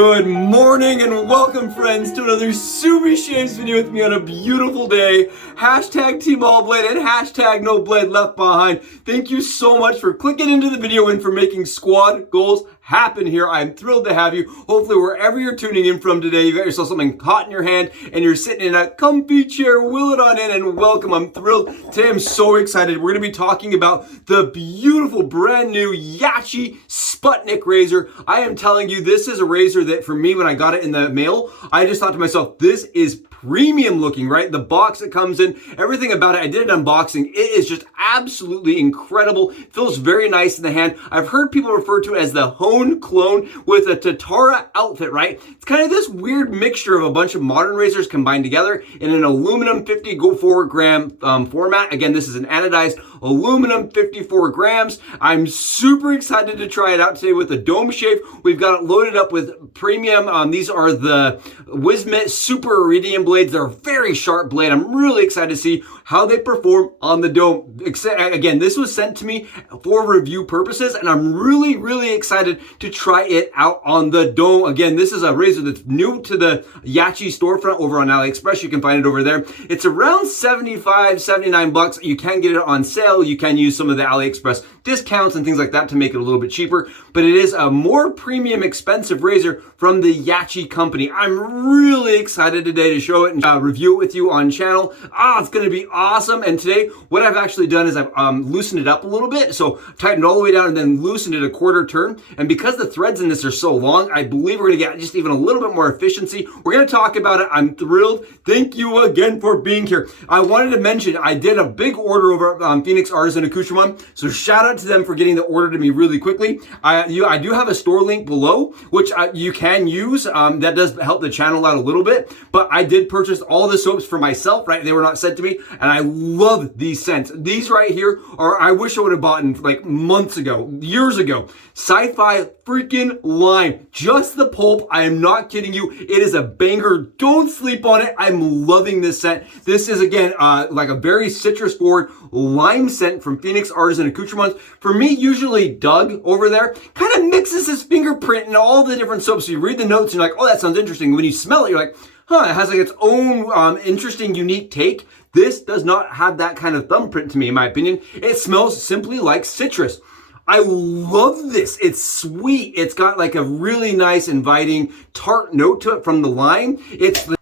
Good morning and welcome, friends, to another Super Shaves video with me on a beautiful day. Hashtag Team All Blade and hashtag No Blade Left Behind. Thank you so much for clicking into the video and for making squad goals happen here. I'm thrilled to have you. Hopefully, wherever you're tuning in from today, you got yourself something hot in your hand and you're sitting in a comfy chair. Wheel it on in and welcome. I'm thrilled. Today, I'm so excited. We're going to be talking about the beautiful brand new Yaqi Sputnik razor. I am telling you, this is a razor that for me, when I got it in the mail, I just thought to myself, this is premium looking, right? The box it comes in, everything about it. I did an unboxing. It is just absolutely incredible. It feels very nice in the hand. I've heard people refer to it as the Hone clone with a Tatara outfit, right? It's kind of this weird mixture of a bunch of modern razors combined together in an aluminum 54 gram format. Again, this is an anodized aluminum 54 grams. I'm super excited to try it out today with a dome shave. We've got it loaded up with premium. These are the Wizamet Super Iridium blades. They're a very sharp blade. I'm really excited to see how they perform on the dome. Again, this was sent to me for review purposes, and I'm really excited to try it out on the dome. Again, this is a razor that's new to the Yaqi storefront over on AliExpress. You can find it over there. It's around 75, 79 bucks. You can get it on sale. You can use some of the AliExpress discounts and things like that to make it a little bit cheaper, but it is a more premium expensive razor from the Yaqi company. I'm really excited today to show it and review it with you on channel. It's going to be awesome. And today what I've actually done is I've loosened it up a little bit. So tightened all the way down and then loosened it a quarter turn. And because the threads in this are so long, I believe we're going to get just even a little bit more efficiency. We're going to talk about it. I'm thrilled. Thank you again for being here. I wanted to mention I did a big order over at Phoenix ARTISAN Accoutrements. So shout out to them for getting the order to me really quickly. I do have a store link below, which you can use. That does help the channel out a little bit. But I did purchase all the soaps for myself, right? They were not sent to me. And I love these scents. These right here are, I wish I would have bought them like months ago, years ago. Sci-Fi freaking lime. Just the pulp. I am not kidding you. It is a banger. Don't sleep on it. I'm loving this scent. This is, again, like a very citrus forward lime scent from Phoenix ARTISAN Accoutrements. For me, usually Doug over there kind of mixes his fingerprint in all the different soaps. So you read the notes and you're like, oh, that sounds interesting. When you smell it, you're like, huh, it has like its own interesting, unique take. This does not have that kind of thumbprint to me, in my opinion. It smells simply like citrus. I love this. It's sweet. It's got like a really nice, inviting, tart note to it from the lime.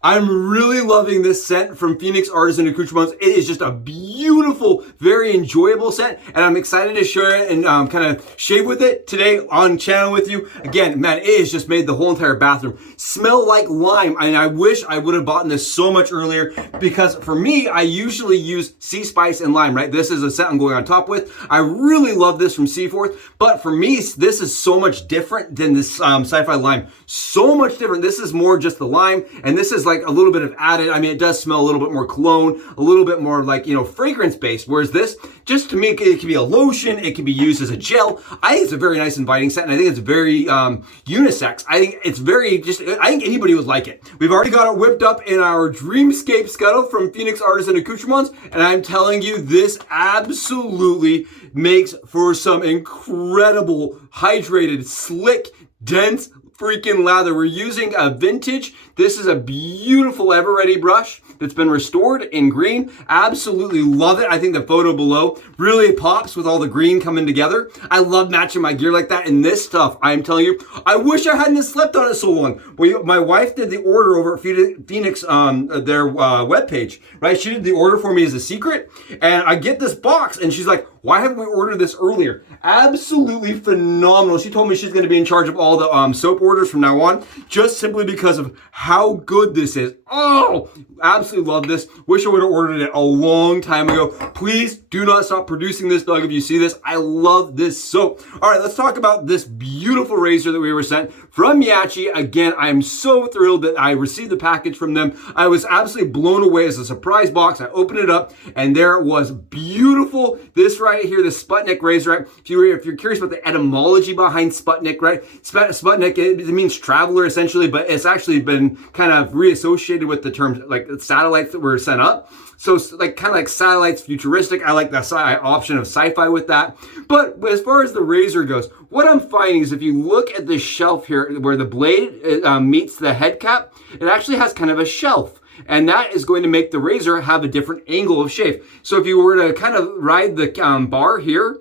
I'm really loving this scent from Phoenix ARTISAN Accoutrements. It is just a beautiful, very enjoyable scent, and I'm excited to share it and kind of shave with it today on channel with you. Again, man, it has just made the whole entire bathroom smell like lime, and I wish I would have bought this so much earlier, because for me, I usually use sea spice and lime, right? This is a scent I'm going on top with. I really love this from Seaforth, but for me, this is so much different than this Sci-Fi lime. So much different. This is more just the lime, and this is like a little bit of added, I mean, it does smell a little bit more cologne, a little bit more like, you know, fragrance based, whereas this, just to me, it can be a lotion, it can be used as a gel. I think it's a very nice inviting scent, and I think it's very unisex. I think it's very, I think anybody would like it. We've already got it whipped up in our Dreamscape Scuttle from Phoenix ARTISAN Accoutrements, and I'm telling you, this absolutely makes for some incredible, hydrated, slick, dense, freaking lather. We're using a vintage. This is a beautiful Ever Ready brush that's been restored in green. Absolutely love it. I think the photo below really pops with all the green coming together. I love matching my gear like that. And this stuff, I'm telling you, I wish I hadn't slept on it so long. My wife did the order over at Phoenix, their webpage, right? She did the order for me as a secret. And I get this box and she's like, why haven't we ordered this earlier? Absolutely phenomenal. She told me she's going to be in charge of all the soap orders from now on, just simply because of how good this is. Oh, absolutely love this. Wish I would have ordered it a long time ago. Please do not stop producing this, Doug, if you see this. I love this soap. All right, let's talk about this beautiful razor that we were sent from Yaqi. Again, I'm so thrilled that I received the package from them. I was absolutely blown away as a surprise box. I opened it up and there it was, beautiful. This right right here, the Sputnik razor, right? If you're curious about the etymology behind Sputnik, right? Sputnik, it means traveler essentially, but it's actually been kind of reassociated with the term like satellites that were sent up. So like kind of like satellites, futuristic. I like the option of sci-fi with that. But as far as the razor goes, what I'm finding is if you look at the shelf here where the blade meets the head cap, it actually has kind of a shelf. And that is going to make the razor have a different angle of shave. So if you were to kind of ride the bar here,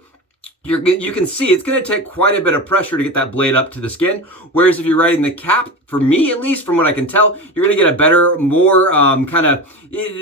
you can see it's going to take quite a bit of pressure to get that blade up to the skin. Whereas if you're riding the cap, for me at least, from what I can tell, you're going to get a better, more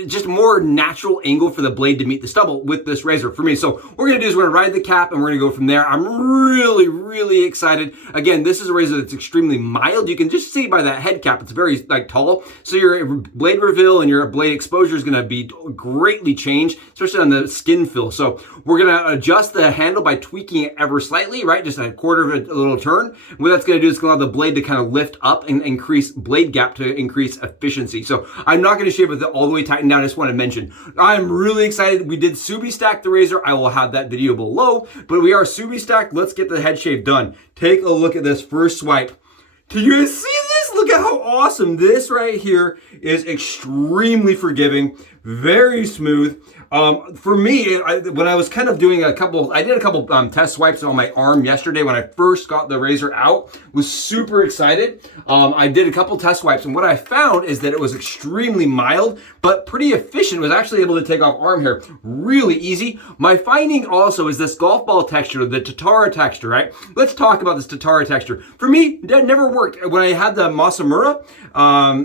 just more natural angle for the blade to meet the stubble with this razor for me. So what we're going to do is we're going to ride the cap and we're going to go from there. I'm really, really excited. Again, this is a razor that's extremely mild. You can just see by that head cap, it's very like tall. So your blade reveal and your blade exposure is going to be greatly changed, especially on the skin fill. So we're going to adjust the handle by tweaking it ever slightly, right? Just a quarter of a little turn. And what that's going to do is allow the blade to kind of lift up and increase blade gap to increase efficiency. So I'm not going to shave with it all the way tightened down. I just want to mention, I'm really excited. We did Subi stack the razor. I will have that video below, but we are Subi stacked. Let's get the head shave done. Take a look at this first swipe. Do you guys see this? Look at how awesome this right here is. Extremely forgiving, very smooth. For me, when I was kind of doing I did a couple test swipes on my arm yesterday when I first got the razor out. Was super excited. I did a couple test swipes, and what I found is that it was extremely mild, but pretty efficient. Was actually able to take off arm hair really easy. My finding also is this golf ball texture, the Tatara texture, right? Let's talk about this Tatara texture. For me, that never worked. When I had the Masamura,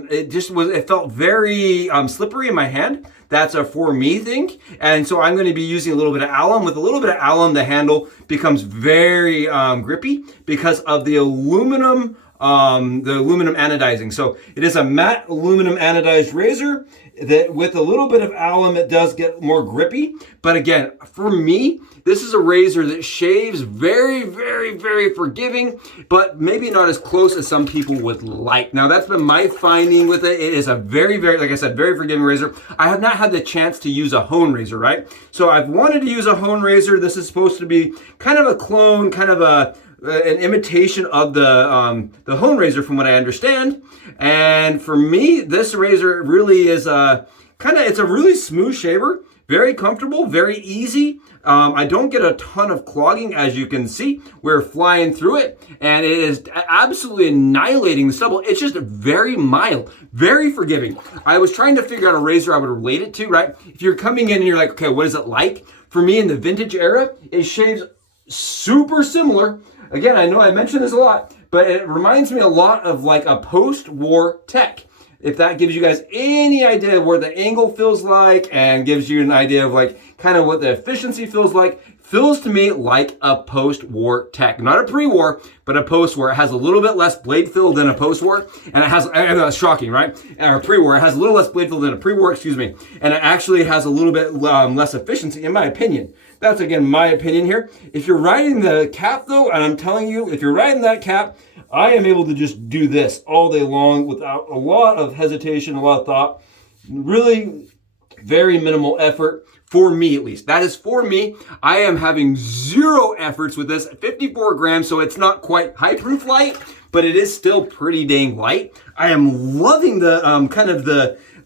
it felt very slippery in my hand. That's a for me thing. And so I'm going to be using a little bit of alum. With a little bit of alum, the handle becomes very grippy because of the aluminum anodizing. So it is a matte aluminum anodized razor that with a little bit of alum, it does get more grippy. But again, for me, this is a razor that shaves very, very, very forgiving, but maybe not as close as some people would like. Now, that's been my finding with it. It is a very, very, like I said, very forgiving razor. I have not had the chance to use a hone razor, right? So I've wanted to use a hone razor. This is supposed to be kind of a clone, kind of an imitation of the hone razor from what I understand. And for me, this razor really is it's a really smooth shaver, very comfortable, very easy. I don't get a ton of clogging, as you can see. We're flying through it, and it is absolutely annihilating the stubble. It's just very mild, very forgiving. I was trying to figure out a razor I would relate it to, right? If you're coming in and you're like, okay, what is it like? For me, in the vintage era, it shaves super similar. Again, I know I mention this a lot, but it reminds me a lot of like a post-war tech. If that gives you guys any idea of where the angle feels like and gives you an idea of like kind of what the efficiency feels like, feels to me like a post-war tech. Not a pre-war, but a post-war. It has a little bit less blade fill than a post-war, and it has, that's shocking, right? Or pre-war, it has a little less blade fill than a pre-war, excuse me, and it actually has a little bit less efficiency, in my opinion. That's, again, my opinion here. If you're riding the cap, though, and I'm telling you, if you're riding that cap, I am able to just do this all day long without a lot of hesitation, a lot of thought. Really very minimal effort, for me at least. That is for me. I am having zero efforts with this. 54 grams, so it's not quite high proof light, but it is still pretty dang light. I am loving the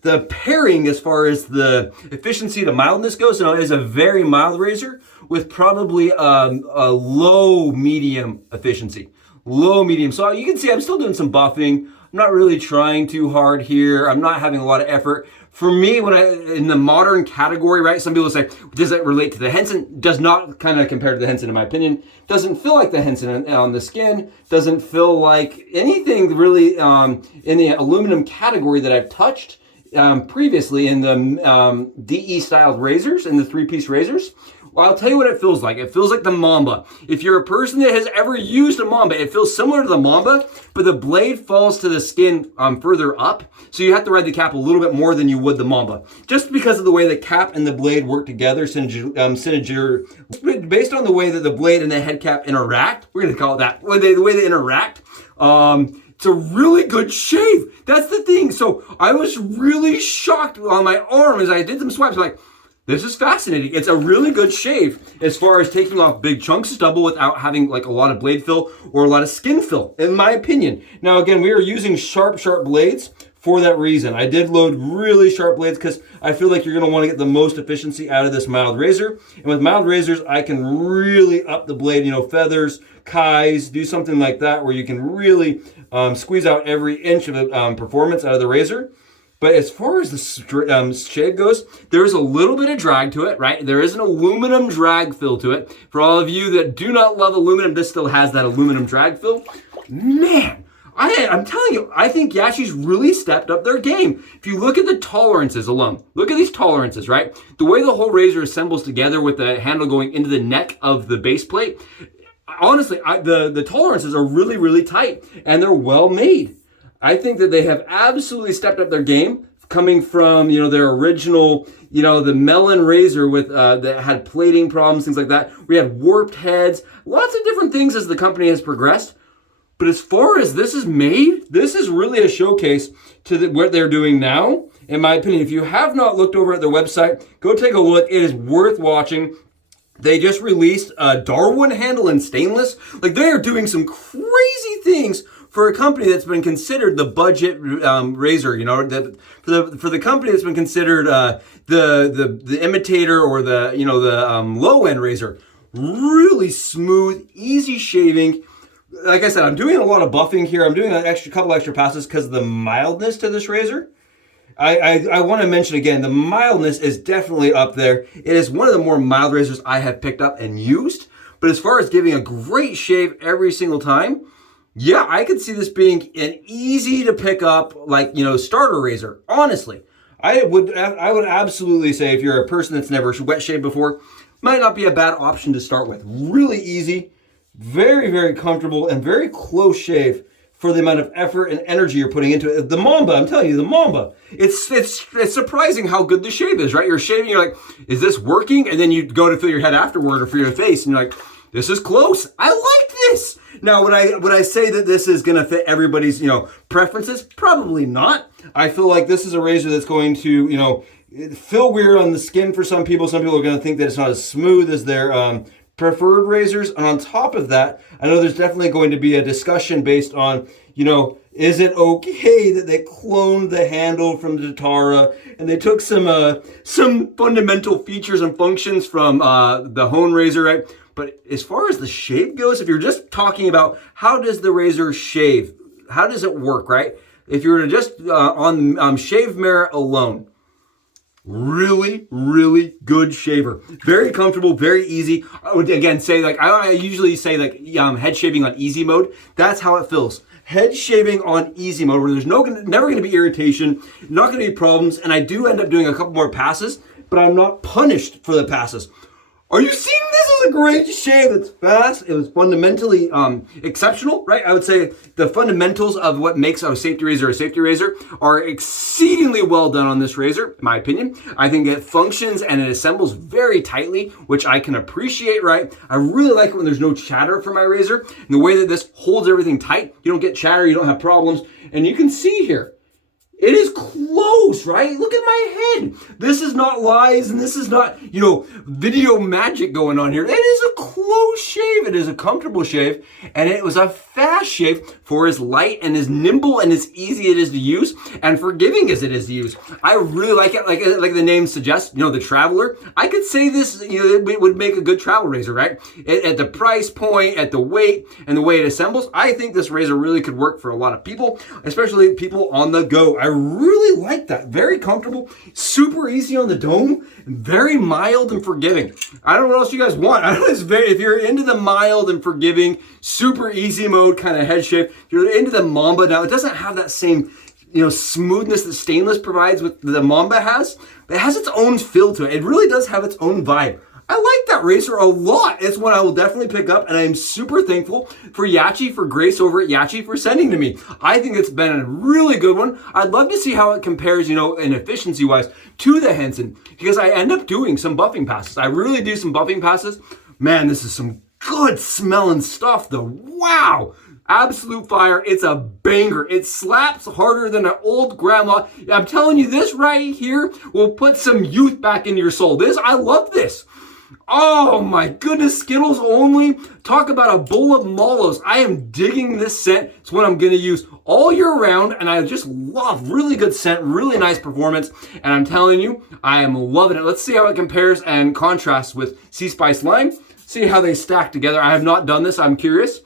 the pairing as far as the efficiency, the mildness goes. So it is a very mild razor with probably a low medium efficiency. Low medium. So you can see I'm still doing some buffing. I'm not really trying too hard here. I'm not having a lot of effort. For me, in the modern category, right? Some people say, does it relate to the Henson? Does not kind of compare to the Henson, in my opinion. Doesn't feel like the Henson on the skin. Doesn't feel like anything really in the aluminum category that I've touched previously in the DE styled razors, in the 3-piece razors. Well, I'll tell you what it feels like. It feels like the Mamba. If you're a person that has ever used a Mamba, it feels similar to the Mamba, but the blade falls to the skin further up. So you have to ride the cap a little bit more than you would the Mamba. Just because of the way the cap and the blade work together, based on the way that the blade and the head cap interact, we're going to call it that, the way they interact, it's a really good shave. That's the thing. So I was really shocked on my arm as I did some swipes. Like, This is fascinating. It's a really good shave as far as taking off big chunks of stubble without having like a lot of blade fill or a lot of skin fill, in my opinion. Now, again, we are using sharp blades for that reason. I did load really sharp blades because I feel like you're gonna wanna get the most efficiency out of this mild razor. And with mild razors, I can really up the blade, feathers, kais, do something like that where you can really squeeze out every inch of performance out of the razor. But as far as the shave goes, there's a little bit of drag to it, right? There is an aluminum drag fill to it. For all of you that do not love aluminum, this still has that aluminum drag fill. Man, I'm telling you, I think Yaqi's really stepped up their game. If you look at the tolerances alone, look at these tolerances, right? The way the whole razor assembles together with the handle going into the neck of the base plate, honestly, the tolerances are really, really tight and they're well made. I think that they have absolutely stepped up their game, coming from, their original, the melon razor with that had plating problems, things like that. We had warped heads, lots of different things as the company has progressed. But as far as this is made, this is really a showcase to what they're doing now. In my opinion, if you have not looked over at their website, go take a look. It is worth watching. They just released a Darwin handle in stainless. Like, they are doing some crazy things for a company that's been considered the budget razor, that for the company that's been considered the imitator or the low end razor. Really smooth, easy shaving. Like I said, I'm doing a lot of buffing here. I'm doing a couple extra passes because of the mildness to this razor. I want to mention again, the mildness is definitely up there. It is one of the more mild razors I have picked up and used. But as far as giving a great shave every single time, yeah, I could see this being an easy to pick up, starter razor. Honestly, I would absolutely say if you're a person that's never wet shaved before, might not be a bad option to start with. Really easy, very, very comfortable, and very close shave for the amount of effort and energy you're putting into it. The Mamba, I'm telling you, the Mamba. It's surprising how good the shave is, right? You're shaving, you're like, is this working? And then you go to fill your head afterward or for your face, and you're like, this is close. I like this. Now, would I say that this is going to fit everybody's, preferences? Probably not. I feel like this is a razor that's going to, feel weird on the skin for some people. Some people are going to think that it's not as smooth as their preferred razors. And on top of that, I know there's definitely going to be a discussion based on, is it okay that they cloned the handle from the Tatara and they took some fundamental features and functions from the Hone razor, right? But as far as the shave goes, if you're just talking about how does the razor shave, how does it work, right? If you were to just on shave merit alone, really, really good shaver. Very comfortable, very easy. I would again say, I usually say head shaving on easy mode. That's how it feels. Head shaving on easy mode where there's never going to be irritation, not going to be problems, and I do end up doing a couple more passes, but I'm not punished for the passes. Are you seeing this as a great shave? It's fast. It was fundamentally exceptional, right? I would say the fundamentals of what makes a safety razor are exceedingly well done on this razor, in my opinion. I think it functions and it assembles very tightly, which I can appreciate, right? I really like it when there's no chatter for my razor. And the way that this holds everything tight, you don't get chatter, you don't have problems. And you can see here, it is close, right? Look at my head. This is not lies and this is not, video magic going on here. It is a close shave. It is a comfortable shave. And it was a fast shave for as light and as nimble and as easy it is to use and forgiving as it is to use. I really like it. Like the name suggests, the Traveler. I could say this, it would make a good travel razor, right? At the price point, at the weight, and the way it assembles, I think this razor really could work for a lot of people, especially people on the go. I really like that. Very comfortable, super easy on the dome, very mild and forgiving. I don't know what else you guys want. I don't know if you're into the mild and forgiving, super easy mode kind of head shave, if you're into the Mamba. Now, it doesn't have that same smoothness that stainless provides with the Mamba has. It has its own feel to it. It really does have its own vibe. I like that razor a lot. It's one I will definitely pick up, and I am super thankful for Yaqi, for Grace over at Yaqi for sending to me. I think it's been a really good one. I'd love to see how it compares, in efficiency-wise to the Henson, because I end up doing some buffing passes. I really do some buffing passes. Man, this is some good smelling stuff though. Wow. Absolute fire. It's a banger. It slaps harder than an old grandma. I'm telling you, this right here will put some youth back in your soul. I love this. Oh my goodness, Skittles only. Talk about a bowl of mallows. I am digging this scent. It's what I'm going to use all year round, and I just love really good scent, really nice performance, and I'm telling you, I am loving it. Let's see how it compares and contrasts with Sea Spice Lime. See how they stack together. I have not done this. I'm curious.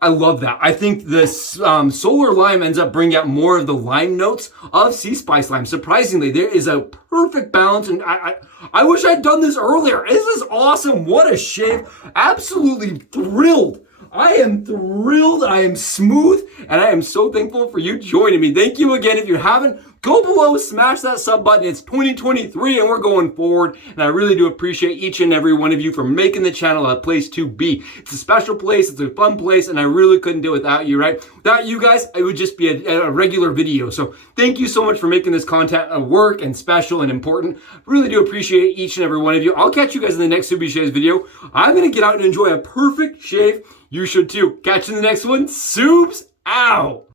I love that. I think this solar lime ends up bringing out more of the lime notes of Sea Spice Lime. Surprisingly, there is a perfect balance, and I wish I'd done this earlier. This is awesome. What a shave. Absolutely thrilled. I am thrilled. I am smooth, and I am so thankful for you joining me. Thank you again. If you haven't, go below, smash that sub button. It's 2023 and we're going forward. And I really do appreciate each and every one of you for making the channel a place to be. It's a special place. It's a fun place. And I really couldn't do it without you, right? Without you guys, it would just be a regular video. So thank you so much for making this content work and special and important. Really do appreciate each and every one of you. I'll catch you guys in the next Subie Shaves video. I'm going to get out and enjoy a perfect shave. You should too. Catch you in the next one. Subs out.